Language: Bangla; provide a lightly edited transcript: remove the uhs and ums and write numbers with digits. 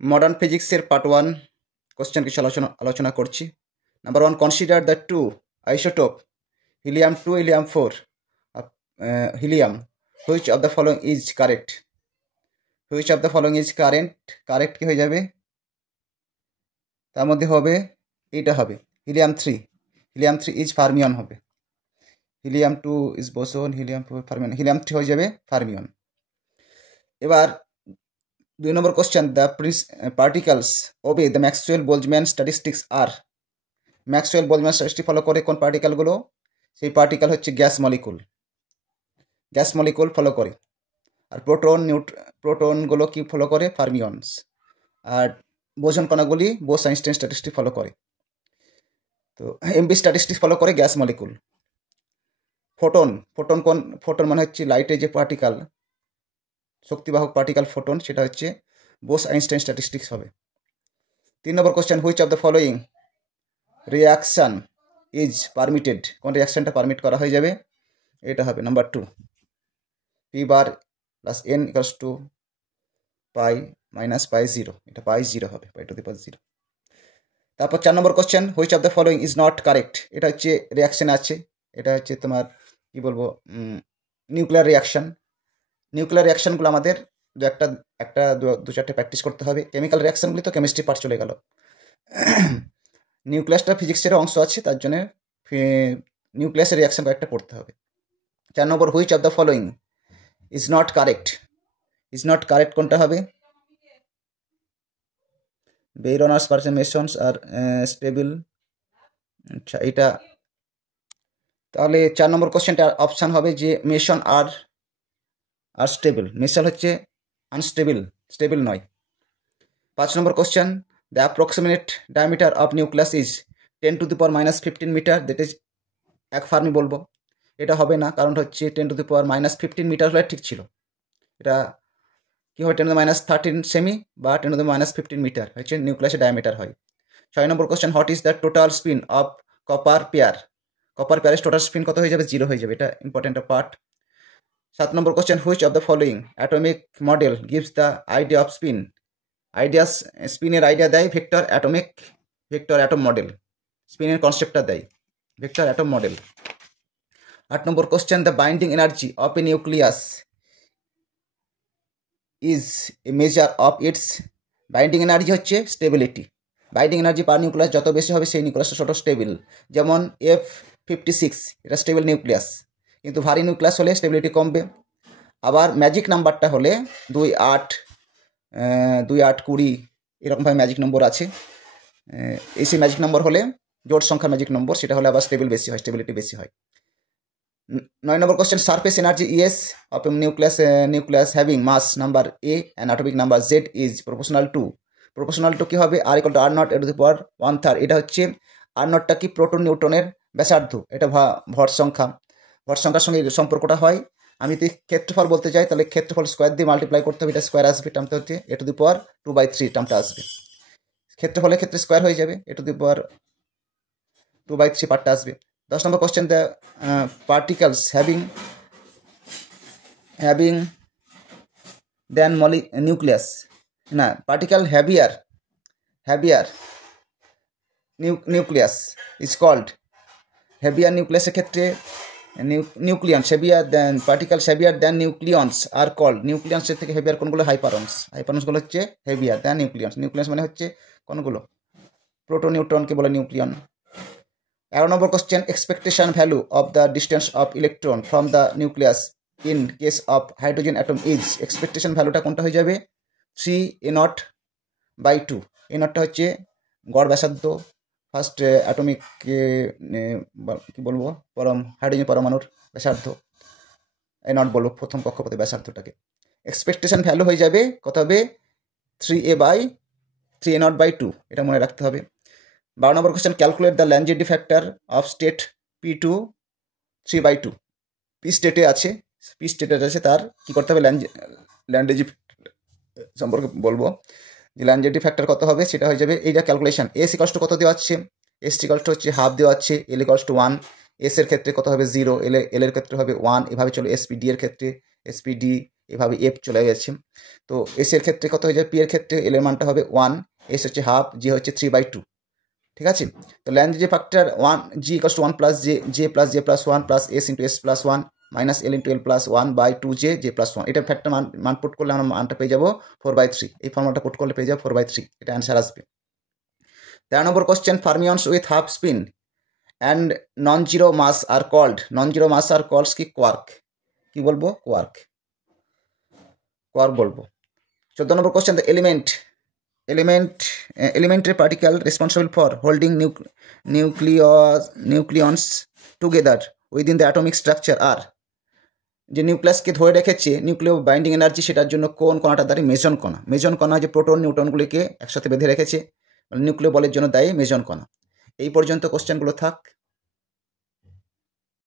মডার্ন ফিজিক্সের পার্ট 1 কোশ্চেন কিছু আলোচনা করছি। Number 1, consider the two isotope helium 2 helium 4 helium. Which of the following is correct? Which of the following is correct কি হয়ে যাবে? তার মধ্যে হবে এইটা হবে helium 3 is fermion হবে। helium 2 is boson, helium 4 fermion, helium 3 হয়ে যাবে fermion। এবার 2 নম্বর question, the particles obey the Maxwell Boltzmann statistics আর। ম্যাক্সওয়েল-বোলজম্যান স্ট্যাটিস্টিক ফলো করে কোন পার্টিকেলগুলো? সেই পার্টিকেল হচ্ছে গ্যাস মলিকুল ফলো করে। আর প্রোটনগুলো কি ফলো করে? ফার্মিয়নস। আর বোসন কণাগুলি বোস-আইনস্টাইন স্ট্যাটিস্টিক ফলো করে। তো এমবি স্ট্যাটিস্টিক্স ফলো করে গ্যাস মলিকুল। ফোটন মানে হচ্ছে লাইটের যে পার্টিকেল, শক্তিবাহক পার্টিকেল ফোটন, সেটা হচ্ছে বোস-আইনস্টাইন স্ট্যাটিস্টিক্স হবে। 3 নম্বর question, which of the following reaction is permitted? কোন রিয়াকশানটা পারমিট করা হয়ে যাবে? এটা হবে number 2, P bar plus N equals to pi minus pi 0, এটা পাই 0 হবে, পাই টু দি পাওয়ার 0। তারপর 4 number question, which of the following is not correct? এটা হচ্ছে রিয়াকশান আছে, এটা হচ্ছে তোমার কি বলবো, নিউক্লিয়ার রিয়াকশানগুলো আমাদের দু চারটে প্র্যাকটিস করতে হবে। কেমিক্যাল রিয়াকশানগুলি তো কেমিস্ট্রি পার্ট চলে গেল, নিউক্লিয়াসটা ফিজিক্সের অংশ আছে, তার জন্য নিউক্লিয়াসের রিয়াকশান কয়েকটা পড়তে হবে। 4 number, which of the following is not correct কোনটা হবে? Baryons person mesons are stable. আচ্ছা, এটা তাহলে 4 নম্বর কোশ্চেনটা অপশান হবে যে মেসন আর স্টেবল। মেসাল হচ্ছে স্টেবল নয়। 5 number question, the approximate diameter of nucleus is 10 to the power minus 15 metre, that is 1 fermi বলবো। এটা হবে না, কারণ হচ্ছে 10 to the power minus 15 metre হলে ঠিক ছিল। এটা কি হয়, 10 টু দি মাইনাস 13 সেমি বা 10 টু দি মাইনাস 15 মিটার হচ্ছে নিউক্লিয়াসের ডায়ামিটার হয়। 6 number question, what is the total spin of Cooper পেয়ারের টোটাল স্পিন কত হয়ে যাবে? 0 হয়ে যাবে, এটা important part. 7 number question, which of the following atomic model gives the idea of spin? স্পিনের আইডিয়া দেয় ভেক্টর অ্যাটম মডেল, স্পিনের কনসেপ্টটা দেয় vector atom model. 8 number question, the binding energy of a nucleus is a measure of its. Binding energy হচ্ছে স্টেবিলিটি। বাইন্ডিং এনার্জি পার নিউক্লিয়াস যত বেশি হবে সেই নিউক্লিয়াসটা ছোটো স্টেবল। যেমন F56, এটা স্টেবল নিউক্লিয়াস, কিন্তু ভারী নিউক্লিয়াস হলে স্টেবিলিটি কমবে। আবার ম্যাজিক নাম্বারটা হলে 2, 8, 20 এরকমভাবে ম্যাজিক নম্বর আছে। এসি ম্যাজিক নম্বর হলে জোট সংখ্যা ম্যাজিক নম্বর, সেটা হলে আবার স্টেবিলিটি বেশি হয়। 9 number question, surface energy E S of nucleus having mass number A and atomic number Z is proportional to কি হবে? R equal to R nought to the power 1/3। এটা হচ্ছে আর নটটা কি? প্রোটন নিউট্রনের ব্যাসার্ধ, এটা ভর সংখ্যার সঙ্গে সম্পর্কটা হয়। আমি যদি ক্ষেত্রফল বলতে চাই, তাহলে ক্ষেত্রফল স্কোয়ার দিয়ে মাল্টিপ্লাই করতে হবে, এটা স্কোয়ার আসবে, টার্মটা হচ্ছে এ টু দি পাওয়ার 2/3 টার্মটা আসবে। ক্ষেত্রফলের ক্ষেত্রে স্কোয়ার হয়ে যাবে, এ টু দি পাওয়ার 2/3 পার্টটা আসবে। 10 number question, the particles having than nucleus, না particle heavier nucleus is called. হ্যাভিয়ার নিউক্লিয়াসের ক্ষেত্রে nucleons heavier than particles heavier than nucleons are called. নিউক্লিয়ন্সের থেকে হেভিয়ার কোনগুলো? হাইপারনসগুলো হচ্ছে হেভিয়ার দেন নিউক্লিয়ন্স মানে হচ্ছে কোনগুলো? প্রোটন নিউট্রনকে বলে nucleon. 11 number question, expectation value of the distance of electron from the nucleus in case of hydrogen atom is. Expectation ভ্যালুটা কোনটা হয়ে যাবে? 3a0/2। a0টা হচ্ছে গড় ব্যাসার্ধ ফার্স্ট অ্যাটমিক কি বলবো, হাইড্রোজেন পরমাণুর ব্যাসার্ধ, a0 বলবো, প্রথম কক্ষপথের ব্যাসার্ধটাকে। এক্সপেকটেশন ভ্যালু হয়ে যাবে কত হবে? 3a/2, এটা মনে রাখতে হবে। 12 number question, calculate the Lande g factor of state P2 3/2। P স্টেটে আছে, তার কী করতে হবে? ল্যাঞ্জেডি সম্পর্কে বলবো যে ল্যাঞ্জেডি ফ্যাক্টর কত হবে, সেটা হয়ে যাবে এইটা ক্যালকুলেশন। এস ইকুয়ালস টু কত দেওয়া আছে? এস ইকুয়ালস টু হচ্ছে হাফ দেওয়া আছে, এল ইকুয়ালস টু 1। এস এর ক্ষেত্রে কত হবে? 0, এল এর ক্ষেত্রে হবে 1, এভাবে চলো এসপি। ডি এর ক্ষেত্রে এসপিডি, এভাবে এফ চলে গেছে। তো এসের ক্ষেত্রে কত হয়ে যাবে, পি এর ক্ষেত্রে এল এর মানটা হবে 1, এস হচ্ছে হাফ, জি হচ্ছে 3/2, ঠিক আছে। তো ল্যান্ড যে factor 1 G equals to 1 plus J plus 1 plus S into S plus 1 minus L into L plus 1/2 J plus 1, এটা ফ্যাক্টর মান পুট করলে আমরা মানটা পেয়ে যাবো 4/3, এই ফর্মুলাটা পুট করলে পেয়ে যাবো 4/3, এটা অ্যান্সার আসবে। 13 number question, fermions with half spin and non zero mass are called কি কোয়ার্ক, কি বলবো, কোয়ার্ক বলবো। 14 number question, the elementary particle responsible for holding nucleons together within the atomic structure are, যে নিউক্লিয়াসকে ধরে রেখেছে নিউক্লিয় বাইন্ডিং এনার্জি, সেটার জন্য কোন কণাটা দাঁড়িয়ে, মেজন কণা যে প্রোটন নিউট্রনগুলিকে একসাথে বেঁধে রেখেছে, নিউক্লিয় বলের জন্য দায়ী মেজন কণা। এই পর্যন্ত কোশ্চেনগুলো থাক।